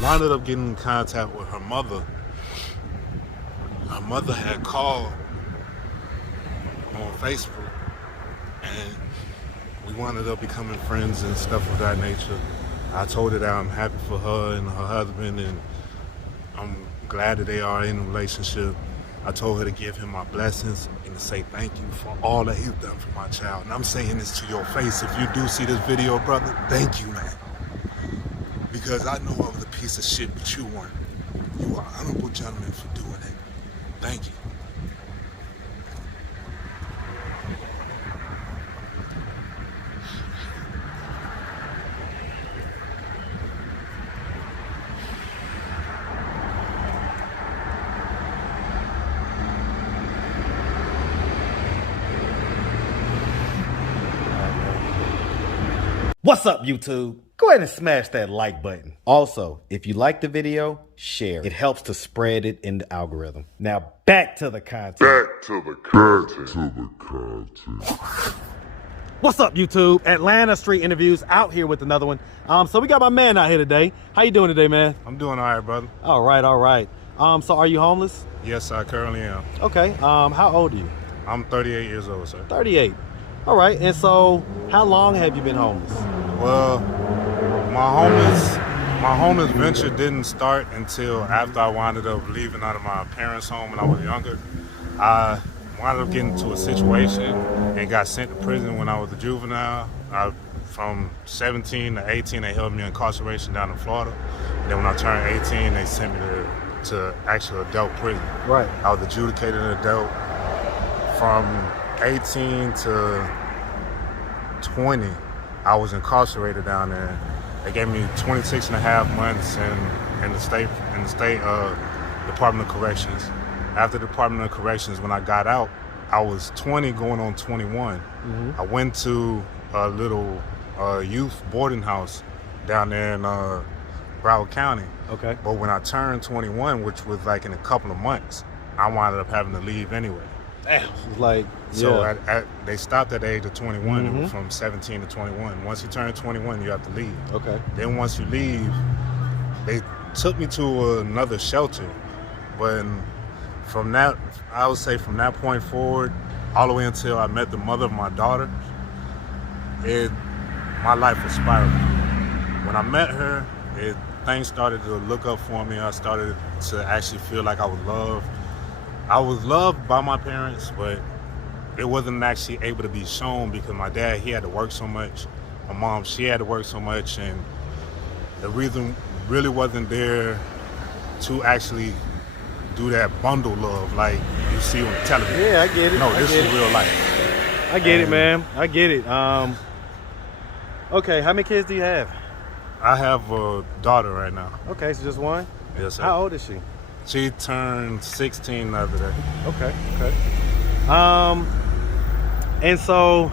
wound up getting in contact with her mother. Her mother had called on Facebook, and we wound up becoming friends and stuff of that nature. I told her that I'm happy for her and her husband, and I'm glad that they are in a relationship. I told her to give him my blessings and to say thank you for all that he's done for my child. And I'm saying this to your face. If you do see this video, brother, thank you, man. Because I know I was a piece of shit, but you weren't. You are an honorable gentleman for doing it. Thank you. What's up, YouTube? Go ahead and smash that like button. Also, if you like the video, share. It helps to spread it in the algorithm. Now, back to the content. What's up, YouTube? Atlanta Street Interviews out here with another one. So we got my man out here today. How you doing today, man? I'm doing all right, brother. All right, all right. So are you homeless? Yes, I currently am. Okay. How old are you? I'm 38 years old, sir. 38. All right. And so how long have you been homeless? Well, my homeless venture didn't start until after I wound up leaving out of my parents' home when I was younger. I wound up getting into a situation and got sent to prison when I was a juvenile. From 17 to 18, they held me in incarceration down in Florida. And then when I turned 18, they sent me to actual adult prison. Right. I was adjudicated an adult. From 18 to 20, I was incarcerated down there. They gave me 26 and a half months in the state Department of Corrections. After the Department of Corrections, when I got out, I was 20 going on 21. Mm-hmm. I went to a little youth boarding house down there in Broward County. Okay. But when I turned 21, which was like in a couple of months, I wound up having to leave anyway. Damn. Like, so yeah. They stopped at the age of 21. Mm-hmm. It was from 17 to 21. Once you turn 21, you have to leave. Okay. Then once you leave, they took me to another shelter. But from that, I would say from that point forward, all the way until I met the mother of my daughter, my life was spiraling. When I met her, things started to look up for me. I started to actually feel like I was loved. I was loved by my parents, but it wasn't actually able to be shown because my dad, he had to work so much. My mom, she had to work so much, and the reason really wasn't there to actually do that bundle love like you see on television. Yeah, I get it. No, this is real life. I get it, man. I get it. Okay, how many kids do you have? I have a daughter right now. Okay, so just one? Yes, sir. How old is she? She turned 16 the other day. Okay. And so,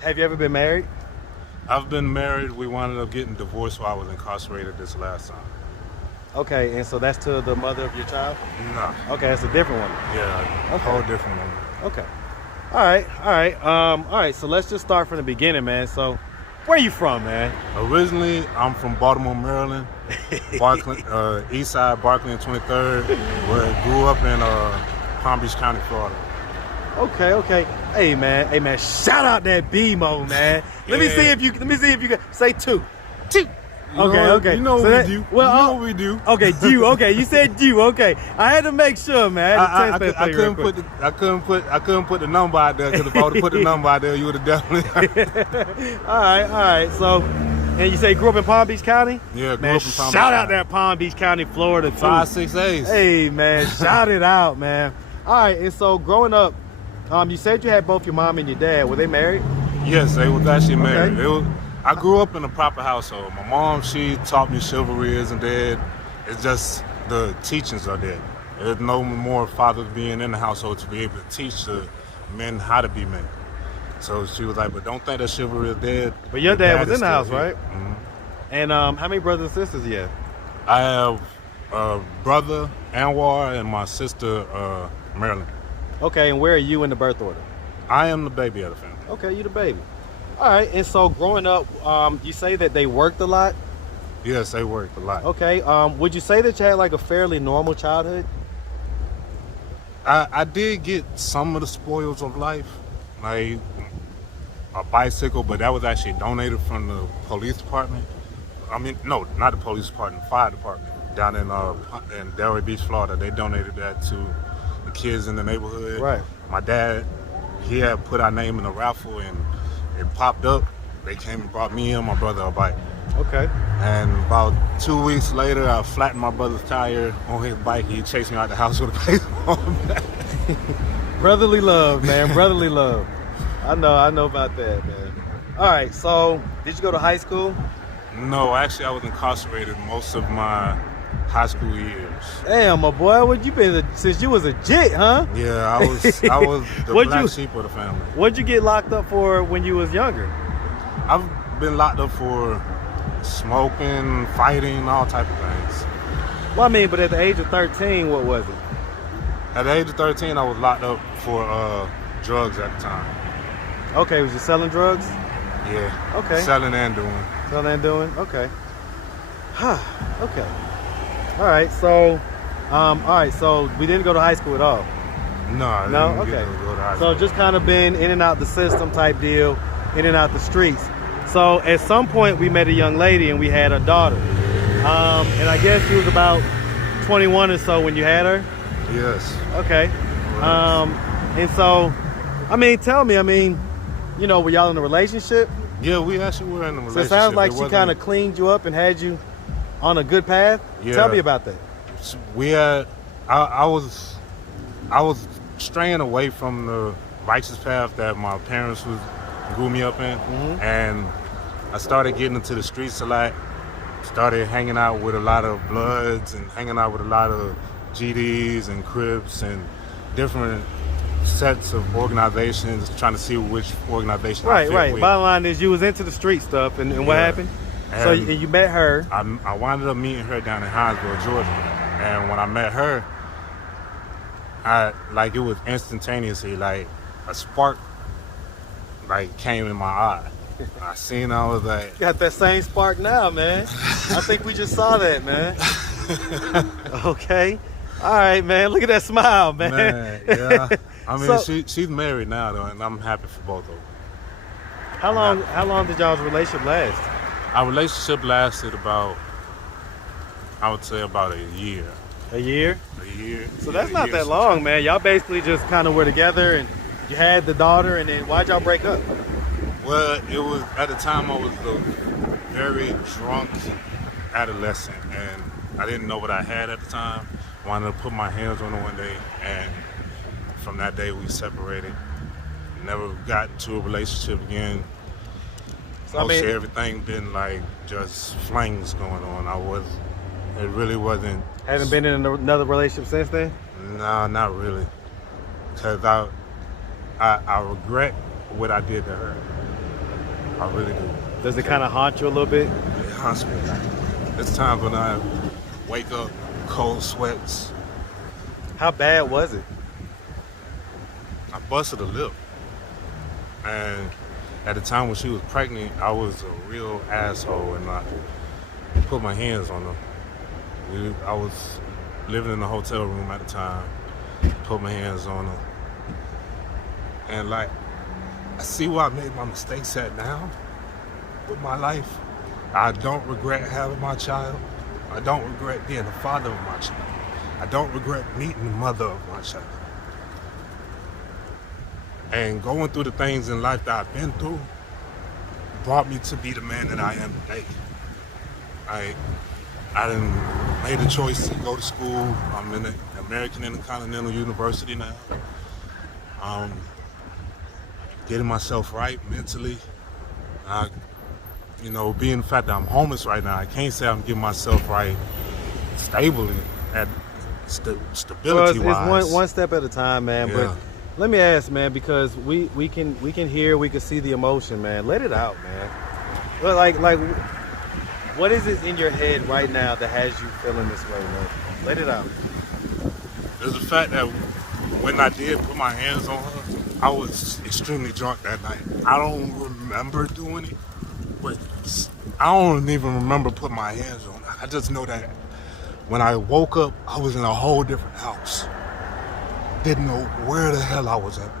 have you ever been married? I've been married. We wound up getting divorced while I was incarcerated this last time. Okay, and so that's to the mother of your child? No. Okay, that's a different one. Yeah, Okay. whole different one. Okay. All right, so let's just start from the beginning, man. So, where you from, man? Originally, I'm from Baltimore, Maryland. Barclay, East Side, Barclay and 23rd. Where grew up in Palm Beach County, Florida. Okay. Hey man, shout out that BMO, man. Let me see if you can say two. Okay. You know so what we do. Well, you know what we do. Okay, you. Okay, you said you. Okay, I had to make sure, man. I couldn't put the number out there because if I would have put the number out there, you would have definitely. All right. So, and you say you grew up in Palm Beach County? Yeah, man. Shout out that Palm Beach County, Florida, too. 5-6 Hey, man, shout it out, man. All right, and so growing up, you said you had both your mom and your dad. Were they married? Yes, they was actually married. Okay. I grew up in a proper household. My mom, she taught me chivalry isn't dead. It's just the teachings are dead. There's no more fathers being in the household to be able to teach the men how to be men. So she was like, but don't think that chivalry is dead. But your dad was in the house, here. right? Mm-hmm. And how many brothers and sisters you have? I have a brother, Anwar, and my sister, Marilyn. Okay, and where are you in the birth order? I am the baby of the family. Okay, you the baby. All right, and so growing up, you say that they worked a lot? Yes, they worked a lot. Okay. Would you say that you had like a fairly normal childhood? I did get some of the spoils of life, like a bicycle, but that was actually donated from the police department. I mean, no, not the police department, fire department down in Delray Beach, Florida. They donated that to the kids in the neighborhood. Right. My dad, he had put our name in a raffle and it popped up. They came and brought me and my brother a bike. Okay. And about 2 weeks later, I flattened my brother's tire on his bike. He chased me out the house with a baseball bat. Brotherly love, man. Brotherly love. I know about that, man. All right. So, did you go to high school? No, actually, I was incarcerated most of my high school years. Damn, my boy, what you been since you was a jit, huh? Yeah, I was the black sheep of the family. What'd you get locked up for when you was younger? I've been locked up for smoking, fighting, all type of things. Well, I mean, but at the age of 13, what was it? At the age of 13, I was locked up for drugs at the time. Okay, was you selling drugs? Yeah. Okay. Selling and doing. Selling and doing? Okay. Huh. Okay. All right. So, we didn't go to high school at all. No, I No. didn't Okay. get to go to high So school. just kind of been in and out the system type deal, in and out the streets. So at some point we met a young lady and we had a daughter. And I guess she was about 21 or so when you had her. Yes. Okay. And so, I mean, tell me, you know, were y'all in a relationship? Yeah, we actually were in a So relationship. it sounds like It she wasn't- kind of cleaned you up and had you on a good path. Yeah. Tell me about that. we had I was straying away from the righteous path that my parents grew me up in, and I started getting into the streets a lot. Started hanging out with a lot of Bloods and hanging out with a lot of GDs and Crips and different sets of organizations, trying to see which organization I fit Right. with. Bottom line is you was into the street stuff, and what Yeah. happened? So And you met her. I wound up meeting her down in Hinesville, Georgia, and when I met her, it was instantaneously, like a spark, like came in my eye. I seen, I was like, Got that same spark now, man. I think we just saw that, man. Okay. All right, man. Look at that smile, man. man, yeah. I mean, So- she's married now though, and I'm happy for both of them. How long did y'all's relationship last? Our relationship lasted about, I would say, about a year. A year? A year. So yeah, that's a not year that or long, man. Y'all basically just kind of were together and you had the daughter, and then why'd y'all break up? Well, it was at the time I was a very drunk adolescent, and I didn't know what I had at the time. Wanted to put my hands on her one day, and from that day we separated. Never got into a relationship again. So, I Mostly mean, everything been like just flings going on. It really wasn't. haven't been in another relationship since then? No, not really. Cause I regret what I did to her. I really do. Does it kind of haunt you a little bit? It haunts me. There's times when I wake up cold sweats. How bad was it? I busted a lip. And at the time when she was pregnant, I was a real asshole and I put my hands on her. I was living in a hotel room at the time, put my hands on her. And like, I see where I made my mistakes at now with my life. I don't regret having my child. I don't regret being the father of my child. I don't regret meeting the mother of my child. And going through the things in life that I've been through brought me to be the man that I am today. I done made a choice to go to school. I'm in the American Intercontinental University now. Getting myself right mentally. Being the fact that I'm homeless right now, I can't say I'm getting myself right stably at stability Well, wise. it's one step at a time, man. Yeah. But let me ask, man, because we can hear, we can see the emotion, man. Let it out, man. Well, like, what is it in your head right now that has you feeling this way, man? Let it out. There's the fact that when I did put my hands on her, I was extremely drunk that night. I don't remember doing it, but I don't even remember putting my hands on her. I just know that when I woke up, I was in a whole different house. Didn't know where the hell I was at.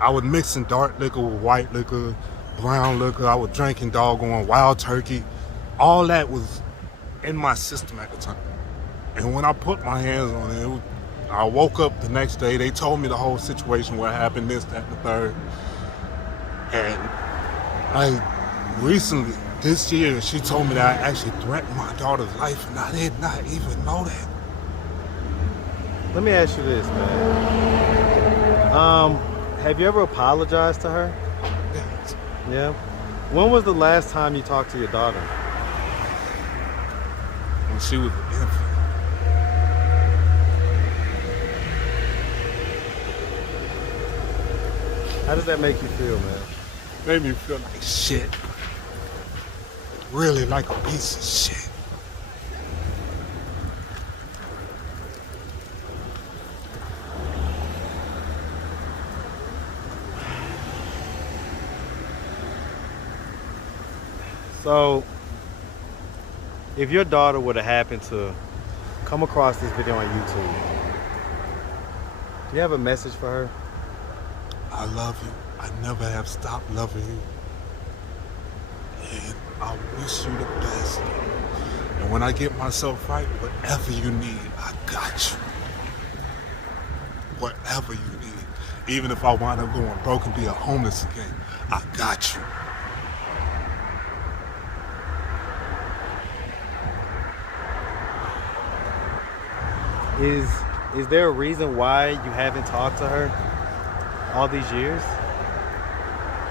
I was mixing dark liquor with white liquor, brown liquor. I was drinking doggone Wild Turkey. All that was in my system at the time. And when I put my hands on it, I woke up the next day. They told me the whole situation, what happened, this, that, and the third. And I recently, this year, she told me that I actually threatened my daughter's life, and I did not even know that. Let me ask you this, man. Have you ever apologized to her? Yes. Yeah. When was the last time you talked to your daughter? When she was an infant. How does that make you feel, man? Made me feel like shit. Really like a piece of shit. So, if your daughter would have happened to come across this video on YouTube, do you have a message for her? I love you. I never have stopped loving you. And I wish you the best. And when I get myself right, whatever you need, I got you. Whatever you need. Even if I wind up going broke and be a homeless again, I got you. Is there a reason why you haven't talked to her all these years?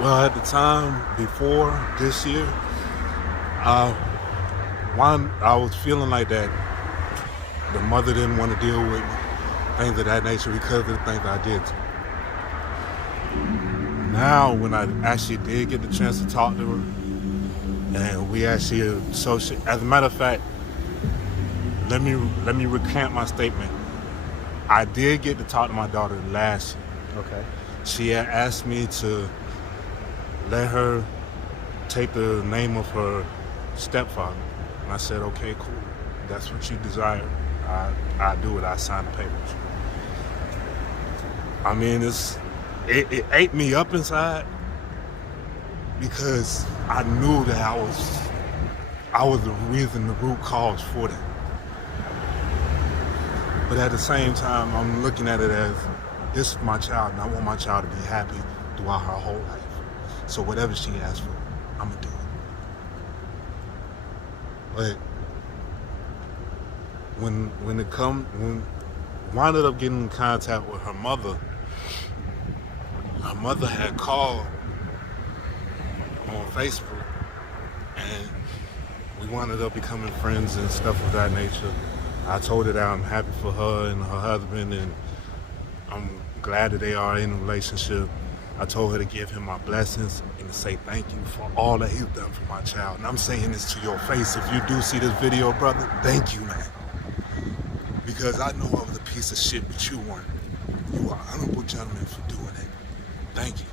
Well, at the time before this year, I was feeling like that the mother didn't want to deal with me, things of that nature, because of the things I did to her. Now, when I actually did get the chance to talk to her, and we actually associate, as a matter of fact, let me recant my statement. I did get to talk to my daughter last year. Okay. She had asked me to let her take the name of her stepfather. And I said, okay, cool. That's what you desire. I do it. I sign the papers. I mean, it ate me up inside because I knew that I was the reason, the root cause for that. But at the same time, I'm looking at it as, this is my child, and I want my child to be happy throughout her whole life. So whatever she asks for, I'm gonna do it. But when I wound up getting in contact with her mother had called on Facebook, and we wound up becoming friends and stuff of that nature. I told her that I'm happy for her and her husband, and I'm glad that they are in a relationship. I told her to give him my blessings and to say thank you for all that he's done for my child. And I'm saying this to your face. If you do see this video, brother, thank you, man. Because I know I was a piece of shit, but you weren't. You are an honorable gentleman for doing it. Thank you.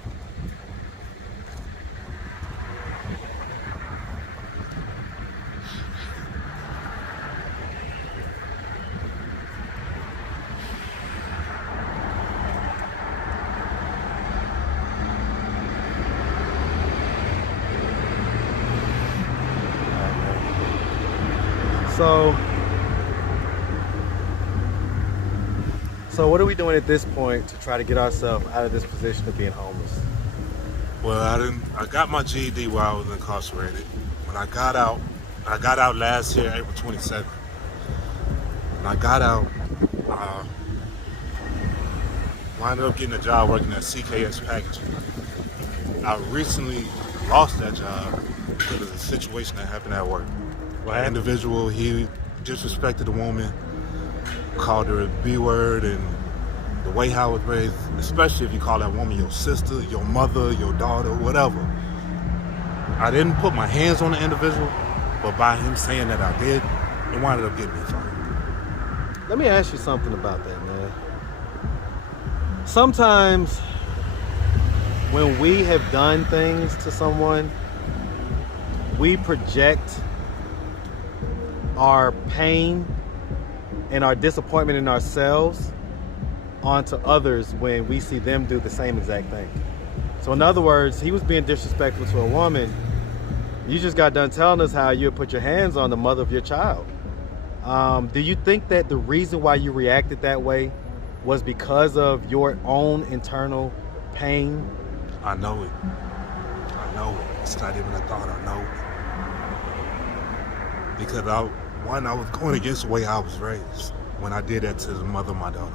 So what are we doing at this point to try to get ourselves out of this position of being homeless? Well, I got my GED while I was incarcerated. When I got out last year, April 27th. When I got out, wound up getting a job working at CKS Packaging. I recently lost that job because of the situation that happened at work. An individual, he disrespected a woman, called her a B word, and the way I was raised, especially if you call that woman your sister, your mother, your daughter, whatever. I didn't put my hands on the individual, but by him saying that I did, it wound up getting me fired. Let me ask you something about that, man. Sometimes when we have done things to someone, we project our pain and our disappointment in ourselves onto others when we see them do the same exact thing. So in other words, he was being disrespectful to a woman. You just got done telling us how you put your hands on the mother of your child. Do you think that the reason why you reacted that way was because of your own internal pain? I know it. I know it. It's not even a thought. I know it. Because I was going against the way I was raised when I did that to the mother of my daughter.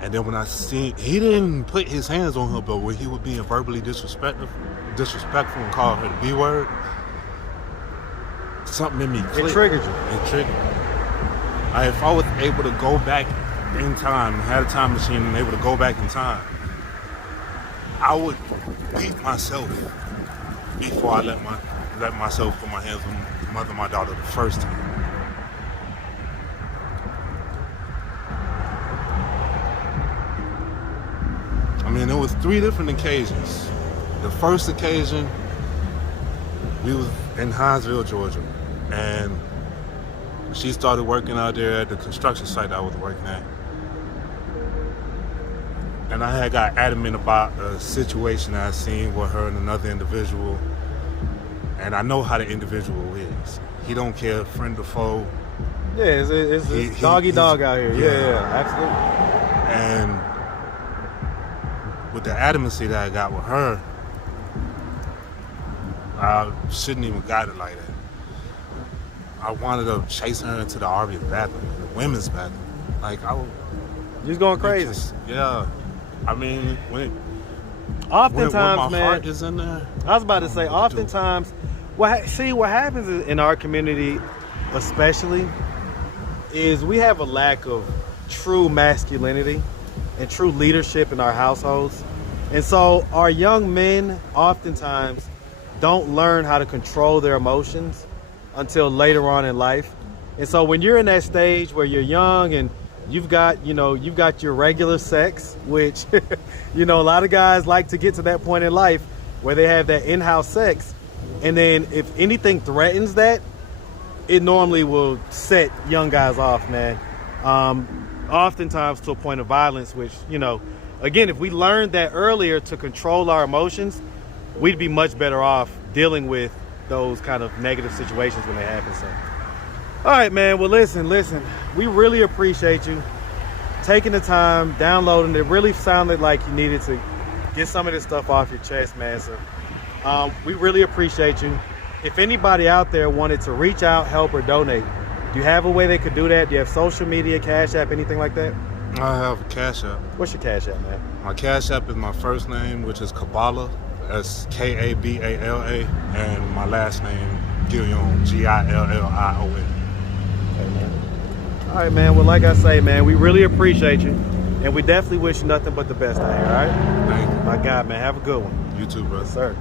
And then when I seen, he didn't put his hands on her, but when he was being verbally disrespectful and called her the B word, something in me clicked. It triggered you. It triggered me. If I was able to go back in time, had a time machine and able to go back in time, I would beat myself before I let myself put my hands on the mother of my daughter the first time. I mean, there was 3 different occasions. The first occasion, we was in Hinesville, Georgia, and she started working out there at the construction site I was working at. And I had got adamant about a situation I seen with her and another individual. And I know how the individual is. He don't care, friend or foe. Yeah, it's doggy dog out here. Yeah, absolutely. And with the adamancy that I got with her, I shouldn't even got it like that. I wanted to chase her into the Arby's bathroom, the women's bathroom. Like, I was just going crazy. Yeah. I mean, oftentimes, when my man, heart is in there. I was about to say, oftentimes, what happens in our community, especially, is we have a lack of true masculinity and true leadership in our households. And so our young men oftentimes don't learn how to control their emotions until later on in life. And so when you're in that stage where you're young and you've got your regular sex, which, a lot of guys like to get to that point in life where they have that in-house sex. And then if anything threatens that, it normally will set young guys off, man. Oftentimes to a point of violence, which, again, if we learned that earlier to control our emotions, we'd be much better off dealing with those kind of negative situations when they happen. So, all right, man. Well, listen. We really appreciate you taking the time, downloading. It really sounded like you needed to get some of this stuff off your chest, man. So, we really appreciate you. If anybody out there wanted to reach out, help, or donate, do you have a way they could do that? Do you have social media, Cash App, anything like that? I have a Cash App. What's your Cash App, man? My Cash App is my first name, which is Kabala. That's Kabala, and my last name, Gillion, Gillion. Okay, man. All right, man. Well, like I say, man, we really appreciate you, and we definitely wish you nothing but the best out here, all right? Thank you. My God, man. Have a good one. You too, brother. Yes, sir.